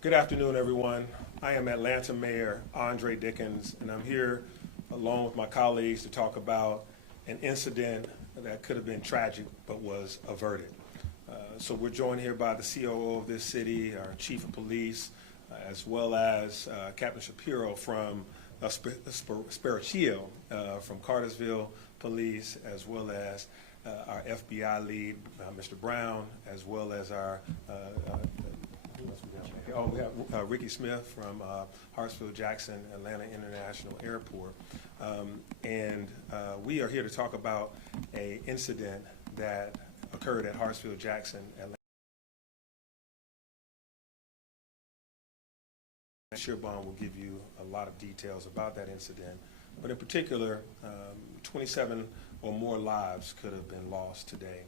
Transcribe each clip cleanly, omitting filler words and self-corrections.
Good afternoon, everyone. I am Atlanta Mayor Andre Dickens, and I'm here along with my colleagues to talk about an incident that could have been tragic but was averted. So we're joined here by the COO of this city, our Chief of Police, as well as Captain Shapiro from Sparachio from Cartersville Police, as well as our FBI lead, Mr. Brown, as well as our we have Ricky Smith from Hartsfield-Jackson, Atlanta International Airport. We are here to talk about an incident that occurred at Hartsfield-Jackson, Atlanta. Shearbon will give you a lot of details about that incident, but in particular, 27 or more lives could have been lost today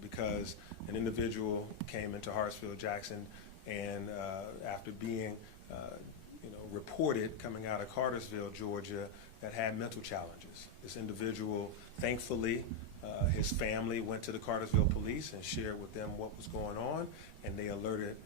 because an individual came into Hartsfield-Jackson and after being reported coming out of Cartersville, Georgia, that had mental challenges. This individual, thankfully, his family went to the Cartersville police and shared with them what was going on, and they alerted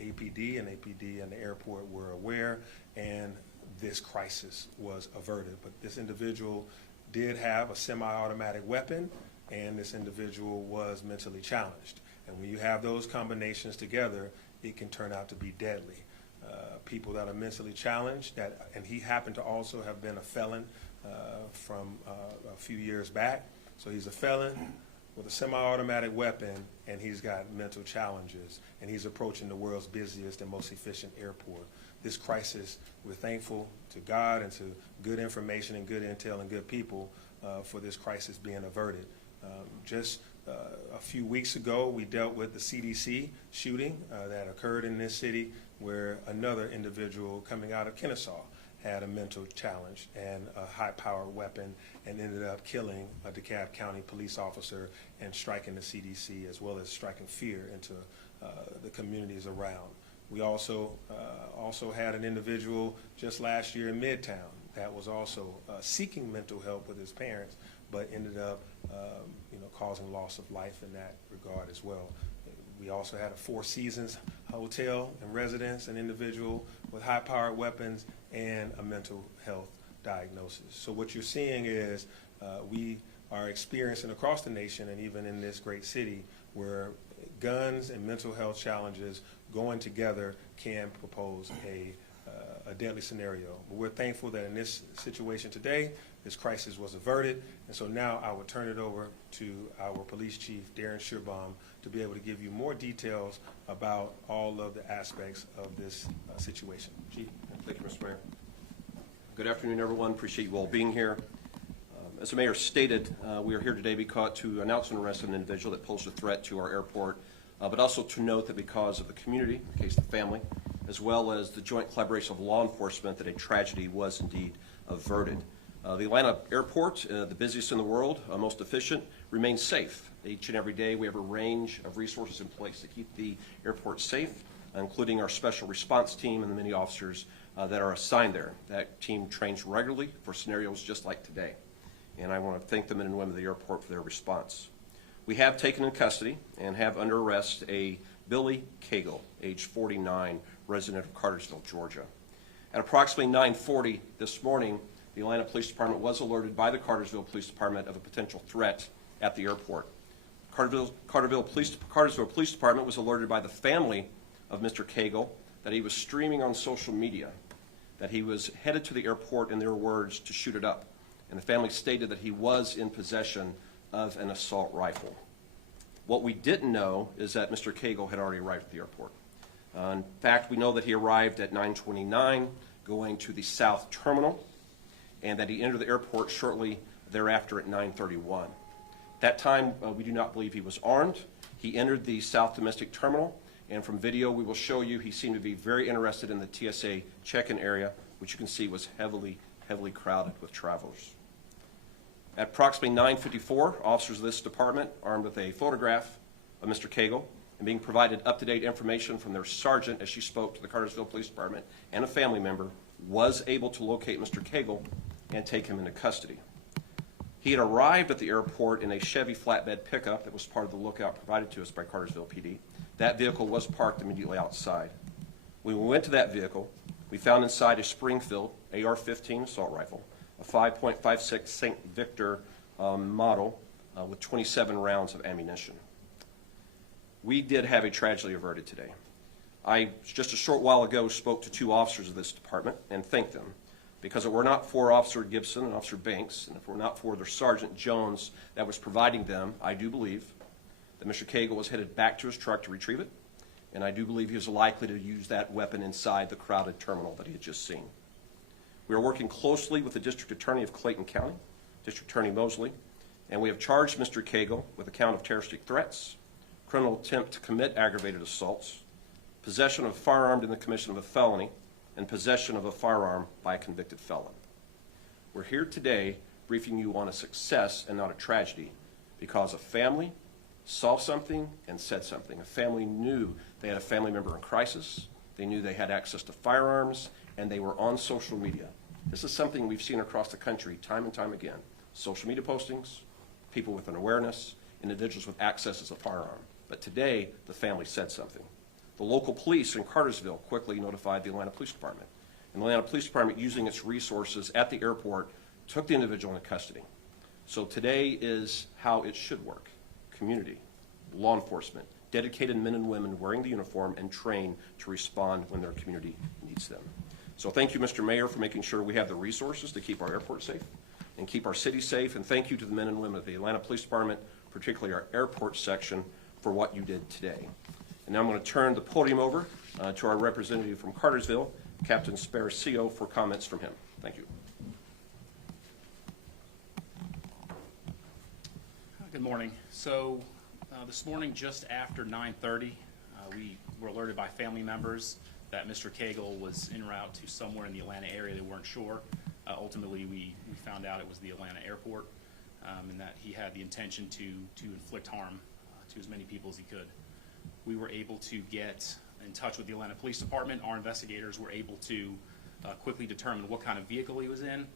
APD, and APD and the airport were aware, and this crisis was averted. But this individual did have a semi-automatic weapon, and this individual was mentally challenged. And when you have those combinations together, it can turn out to be deadly. People that are mentally challenged, and he happened to also have been a felon from a few years back. So he's a felon with a semi-automatic weapon, and he's got mental challenges, and he's approaching the world's busiest and most efficient airport. This crisis, we're thankful to God and to good information and good intel and good people for this crisis being averted. Just a few weeks ago, we dealt with the CDC shooting that occurred in this city, where another individual coming out of Kennesaw had a mental challenge and a high-powered weapon and ended up killing a DeKalb County police officer and striking the CDC, as well as striking fear into the communities around. We also had an individual just last year in Midtown that was also seeking mental help with his parents, but ended up causing loss of life in that regard as well. We also had a Four Seasons hotel and residence, an individual with high-powered weapons and a mental health diagnosis. So what you're seeing is we are experiencing across the nation and even in this great city where guns and mental health challenges going together can propose a deadly scenario. But we're thankful that in this situation today, this crisis was averted, and so now I would turn it over to our police chief, Darren Shearbaum, to be able to give you more details about all of the aspects of this situation. Chief. Thank you, Mr. Mayor. Good afternoon, everyone. Appreciate you all being here. As the mayor stated, we are here today to announce an arrest of an individual that posed a threat to our airport, but also to note that because of the community, in case of the family, as well as the joint collaboration of law enforcement, that a tragedy was indeed averted. The Atlanta airport, the busiest in the world, most efficient, remains safe. Each and every day we have a range of resources in place to keep the airport safe, including our special response team and the many officers that are assigned there. That team trains regularly for scenarios just like today. And I want to thank the men and women of the airport for their response. We have taken in custody and have under arrest a Billy Cagle, age 49, resident of Cartersville, Georgia. At approximately 9:40 this morning, the Atlanta Police Department was alerted by the Cartersville Police Department of a potential threat at the airport. Cartersville Police Department was alerted by the family of Mr. Cagle that he was streaming on social media, that he was headed to the airport, in their words, to shoot it up. And the family stated that he was in possession of an assault rifle. What we didn't know is that Mr. Cagle had already arrived at the airport. In fact, we know that he arrived at 9:29, going to the South Terminal, and that he entered the airport shortly thereafter at 9:31. That time, we do not believe he was armed. He entered the South Domestic Terminal, and from video we will show you he seemed to be very interested in the TSA check-in area, which you can see was heavily crowded with travelers. At approximately 9:54, officers of this department, armed with a photograph of Mr. Cagle and being provided up-to-date information from their sergeant as she spoke to the Cartersville Police Department and a family member, was able to locate Mr. Cagle and take him into custody. He had arrived at the airport in a Chevy flatbed pickup that was part of the lookout provided to us by Cartersville PD. That vehicle was parked immediately outside. When we went to that vehicle, we found inside a Springfield AR-15 assault rifle, a 5.56 St. Victor model with 27 rounds of ammunition. We did have a tragedy averted today. I, just a short while ago, spoke to 2 officers of this department and thanked them, because if it were not for Officer Gibson and Officer Banks, and if it were not for their Sergeant Jones that was providing them, I do believe that Mr. Cagle was headed back to his truck to retrieve it, and I do believe he was likely to use that weapon inside the crowded terminal that he had just seen. We are working closely with the District Attorney of Clayton County, District Attorney Mosley, and we have charged Mr. Cagle with a count of terroristic threats, criminal attempt to commit aggravated assaults, possession of a firearm in the commission of a felony, and possession of a firearm by a convicted felon. We're here today briefing you on a success and not a tragedy, because a family saw something and said something. A family knew they had a family member in crisis, they knew they had access to firearms, and they were on social media. This is something we've seen across the country time and time again. Social media postings, people with an awareness, individuals with access to a firearm. But today, the family said something. The local police in Cartersville quickly notified the Atlanta Police Department. And the Atlanta Police Department, using its resources at the airport, took the individual into custody. So today is how it should work. Community, law enforcement, dedicated men and women wearing the uniform and trained to respond when their community needs them. So thank you, Mr. Mayor, for making sure we have the resources to keep our airport safe and keep our city safe. And thank you to the men and women of the Atlanta Police Department, particularly our airport section, for what you did today. And now I'm going to turn the podium over to our representative from Cartersville, Captain Sparacio, for comments from him. Thank you. Good morning. So this morning, just after 9:30, we were alerted by family members that Mr. Cagle was en route to somewhere in the Atlanta area. They weren't sure. Ultimately, we found out it was the Atlanta airport, and that he had the intention to inflict harm to as many people as he could. We were able to get in touch with the Atlanta Police Department. Our investigators were able to quickly determine what kind of vehicle he was in,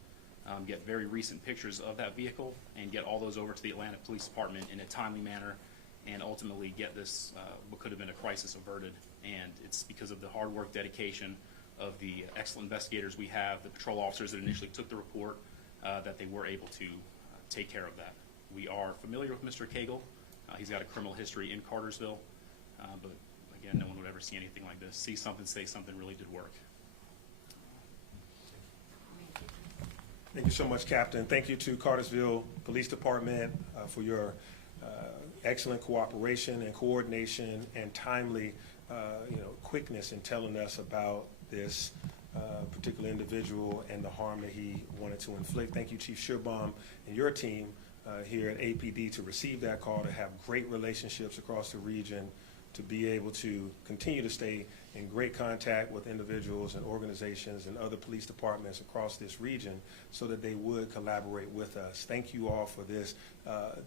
get very recent pictures of that vehicle, and get all those over to the Atlanta Police Department in a timely manner, and ultimately get this, what could have been a crisis, averted. And it's because of the hard work, dedication of the excellent investigators we have, the patrol officers that initially took the report, that they were able to take care of that. We are familiar with Mr. Cagle. He's got a criminal history in Cartersville, but again, no one would ever see anything like this. See something, say something really did work. Thank you so much, Captain. Thank you to Cartersville Police Department for your excellent cooperation and coordination and timely, quickness in telling us about this particular individual and the harm that he wanted to inflict. Thank you, Chief Schierbaum, and your team here at APD to receive that call, to have great relationships across the region, to be able to continue to stay in great contact with individuals and organizations and other police departments across this region so that they would collaborate with us. Thank you all for this.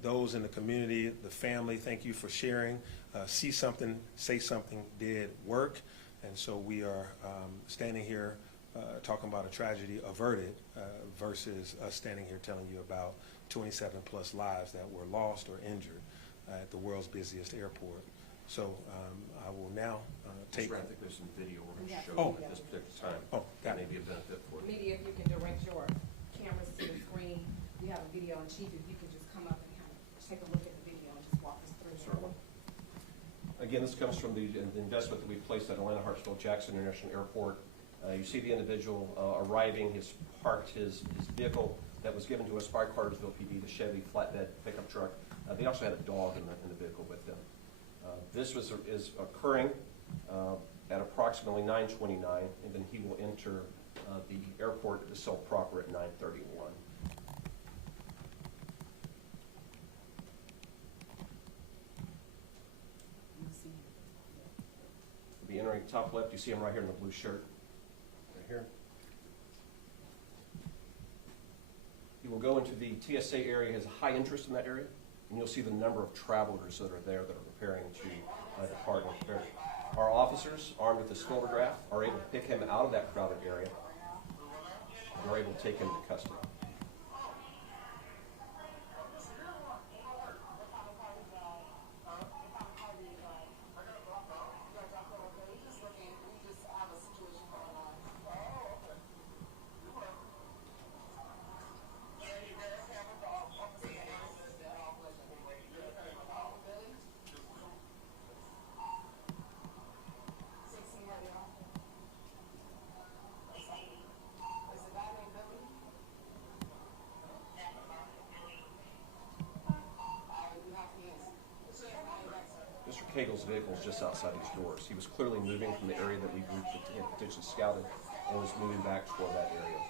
Those in the community, the family, thank you for sharing. See something, say something did work. And so we are standing here talking about a tragedy averted versus us standing here telling you about 27 plus lives that were lost or injured at the world's busiest airport. So I will now take. I think there's some video we're going to show Oh. at this particular time. Oh, got That it. may be a benefit for you. Maybe if you can direct your cameras to the screen, we have a video, and Chief, if you could just come up and kind of take a look at the video and just walk us through it. Certainly. Again, this comes from the investment that we placed at Atlanta Hartsfield-Jackson International Airport. You see the individual arriving. He's parked his vehicle that was given to us by Cartersville PD, the Chevy flatbed pickup truck. They also had a dog in the vehicle with them. This is occurring at approximately 9:29, and then he will enter the airport itself proper at 9:31. He'll be entering top left. You see him right here in the blue shirt, right here. He will go into the TSA area. He has a high interest in that area, and you'll see the number of travelers that are there that are preparing to depart. Our officers, armed with this photograph, are able to pick him out of that crowded area, and are able to take him to custody. Cagle's vehicle is just outside his doors. He was clearly moving from the area that we had potentially scouted and was moving back toward that area.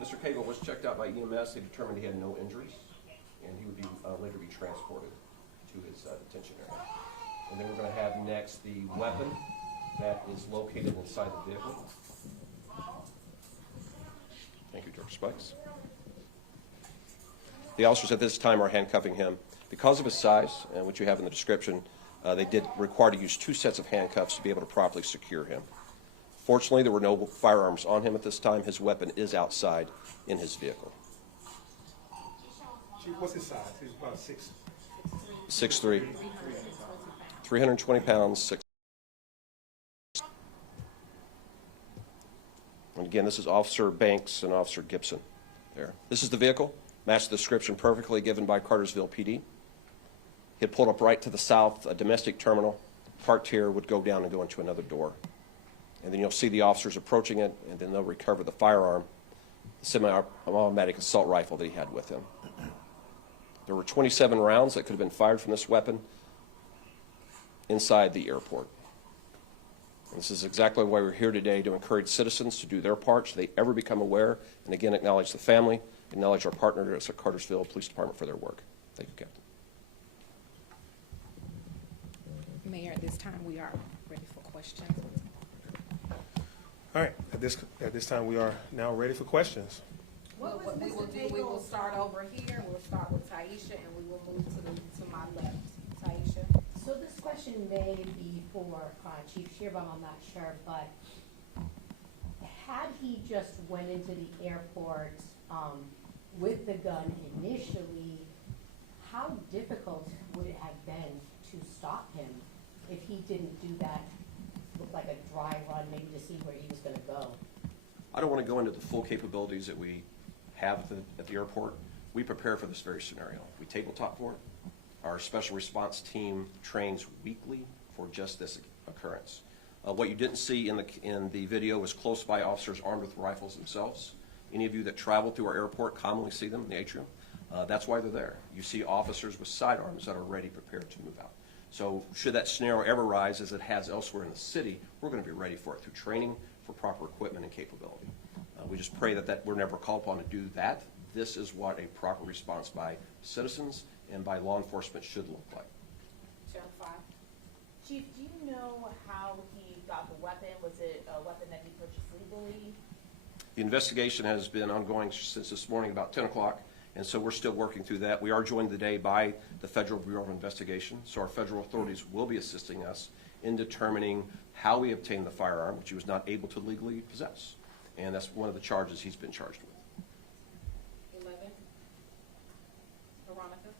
Mr. Cagle was checked out by EMS. They determined he had no injuries, and he would be later be transported to his detention area. And then we're going to have next the weapon that is located inside the vehicle. Thank you, Director Spikes. The officers at this time are handcuffing him. Because of his size, and which you have in the description, they did require to use 2 sets of handcuffs to be able to properly secure him. Fortunately, there were no firearms on him at this time. His weapon is outside in his vehicle. Chief, what's his size? He's about 6'3", 320 pounds, 6. And again, this is Officer Banks and Officer Gibson there. This is the vehicle. Matched the description perfectly given by Cartersville PD. He had pulled up right to the south, a domestic terminal, parked here, would go down and go into another door. And then you'll see the officers approaching it, and then they'll recover the firearm, the semi-automatic assault rifle that he had with him. There were 27 rounds that could have been fired from this weapon inside the airport. And this is exactly why we're here today, to encourage citizens to do their part so they ever become aware, and again, acknowledge the family, acknowledge our partner at the Cartersville Police Department for their work. Thank you, Captain. Mayor, at this time, we are ready for questions. All right, at this time, we are now ready for questions. What was Mr. Cagle? We will start over here. We'll start with Taisha, and we will move to my left. Taisha. So this question may be for Chief Shearbum, I'm not sure, but had he just went into the airport with the gun initially, how difficult would it have been to stop him if he didn't do that, look like a dry run, maybe to see where he was going to go? I don't want to go into the full capabilities that we have at the airport. We prepare for this very scenario. We tabletop for it. Our special response team trains weekly for just this occurrence. What you didn't see in the video was close by officers armed with rifles themselves. Any of you that travel through our airport commonly see them in the atrium. That's why they're there. You see officers with sidearms that are ready, prepared to move out. So should that scenario ever rise, as it has elsewhere in the city, we're going to be ready for it through training, for proper equipment and capability. We just pray that we're never called upon to do that. This is what a proper response by citizens and by law enforcement should look like. Channel 5. Chief, do you know how he got the weapon? Was it a weapon that he purchased legally? The investigation has been ongoing since this morning about 10 o'clock, and so we're still working through that. We are joined today by the Federal Bureau of Investigation, so our federal authorities will be assisting us in determining how we obtained the firearm, which he was not able to legally possess. And that's one of the charges he's been charged with. 11. Veronica.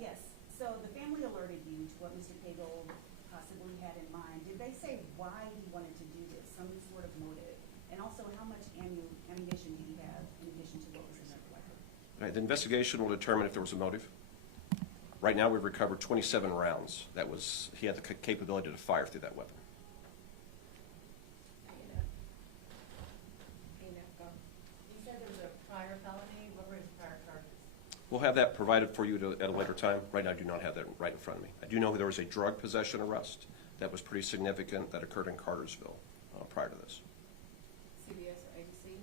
Yes. So the family alerted you to what Mr. Cagle possibly had in mind. Did they say why he wanted to do this, some sort of motive? And also, how much ammunition did he have in addition to what was in the record? Right, the investigation will determine if there was a motive. Right now, we've recovered 27 rounds. He had the capability to fire through that weapon. You said there was a prior felony. What were his prior charges? We'll have that provided for you at a later time. Right now, I do not have that right in front of me. I do know there was a drug possession arrest that was pretty significant that occurred in Cartersville prior to this. CBS or ABC?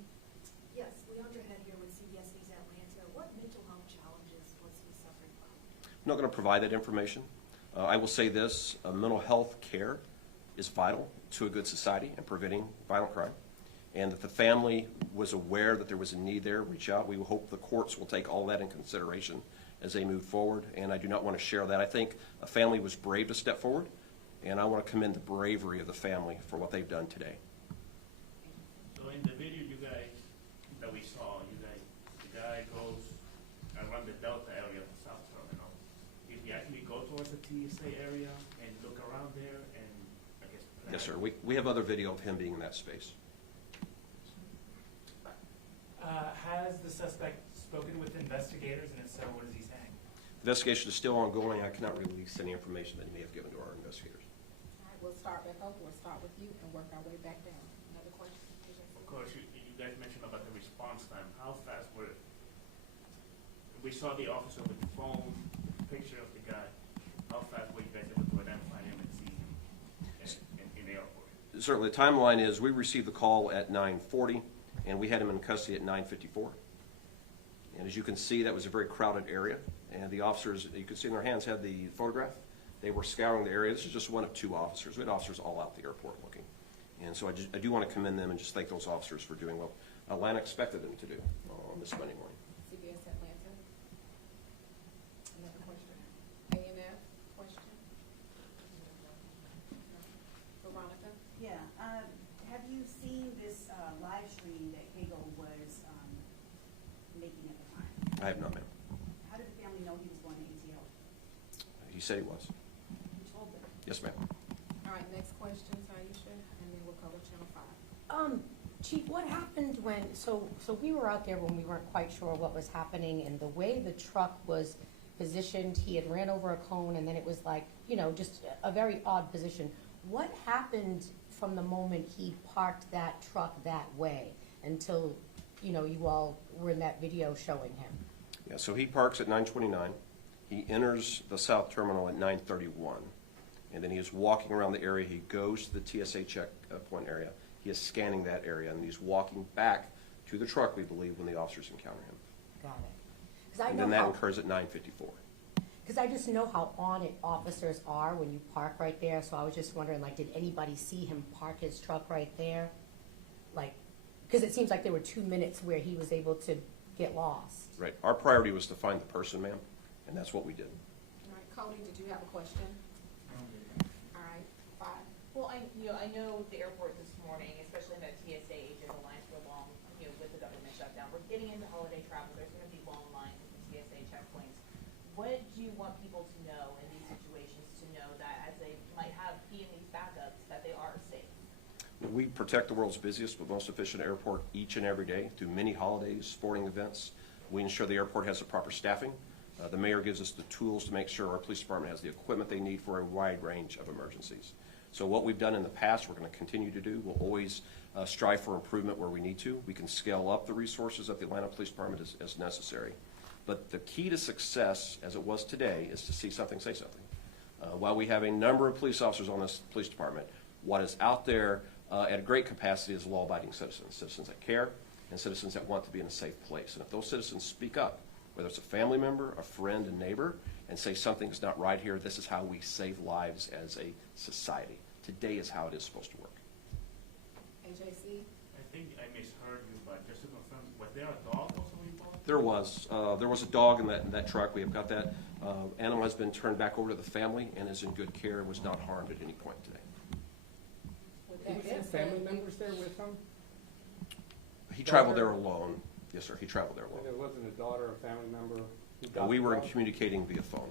Yes, Leon Head here with CBS News Atlanta. What mental health challenges was he suffering from? I'm not going to provide that information. I will say this, mental health care is vital to a good society and preventing violent crime. And that the family was aware that there was a need there, reach out. We hope the courts will take all that in consideration as they move forward, and I do not want to share that. I think a family was brave to step forward, and I want to commend the bravery of the family for what they've done today. So in the video that we saw, the guy goes around the Delta area of the South Terminal. Did he actually go towards the TSA area and look around there and, I guess, Yes, sir. We have other video of him being in that space. Has the suspect spoken with investigators, and if so, what is he saying? The investigation is still ongoing. I cannot release any information that he may have given to our investigators. All right, we'll start back over. We'll start with you and work our way back down. Another question? Of course, you guys mentioned about the response time. How fast we saw the officer with the phone, picture of the guy. How fast were you guys able to identify him and see him in the airport? Certainly, the timeline is we received the call at 9:40, and we had him in custody at 9:54. And as you can see, that was a very crowded area, and the officers, you can see in their hands, had the photograph. They were scouring the area. This is just one of 2 officers. We had officers all out the airport looking. And so I do want to commend them and just thank those officers for doing what Atlanta expected them to do on this Monday morning. CBS Atlanta. Another question. ANF, question? Veronica? Yeah, have you seen this, live stream that Cagle was, making at the time? I have not, ma'am. How did the family know he was going to ATL? He said he was. Who told them? Yes, ma'am. All right, next question, Taisha, and then we'll go to Channel 5. Chief, what happened when, so we were out there when we weren't quite sure what was happening, and the way the truck was positioned, he had ran over a cone, and then it was like, you know, just a very odd position. What happened from the moment he parked that truck that way until, you know, you all were in that video showing him? Yeah, so he parks at 9:29. He enters the south terminal at 9:31. And then he is walking around the area. He goes to the TSA checkpoint area. He is scanning that area, and he's walking back to the truck, we believe, when the officers encounter him. Got it. 'Cause I And know then that how, occurs at 9:54. because I just know how on it officers are when you park right there, so I was just wondering, like, did anybody see him park his truck right there? Like, because it seems like there were 2 minutes where he was able to get lost. Right. Our priority was to find the person, ma'am, and that's what we did. All right, Cody, did you have a question? All right, 5. Well, I know the airport this morning, especially that TSA agent, the lines were long, with the government shutdown. We're getting into holiday travel. There's going to be long lines at the TSA checkpoints. What do you want people to know in these situations to know that as they might be in these backups, that they are safe? We protect the world's busiest but most efficient airport each and every day through many holidays, sporting events. We ensure the airport has the proper staffing. The mayor gives us the tools to make sure our police department has the equipment they need for a wide range of emergencies. So what we've done in the past, we're going to continue to do. We'll always strive for improvement where we need to. We can scale up the resources at the Atlanta Police Department as necessary. But the key to success, as it was today, is to see something, say something. While we have a number of police officers on this police department, what is out there at a great capacity is law-abiding citizens, citizens that care, and citizens that want to be in a safe place. And if those citizens speak up, whether it's a family member, a friend, a neighbor, and say something's not right here, this is how we save lives as a society. Today is how it is supposed to work. AJC? I think I misheard you, but just to confirm, was there a dog also involved? There was a dog in that truck. We have got that. Animal has been turned back over to the family and is in good care and was not harmed at any point today. With Did that he being have said, family members there with him? He traveled there alone. Yes, sir. He traveled there And alone. there wasn't a daughter or family member who got We were involved? communicating via phone.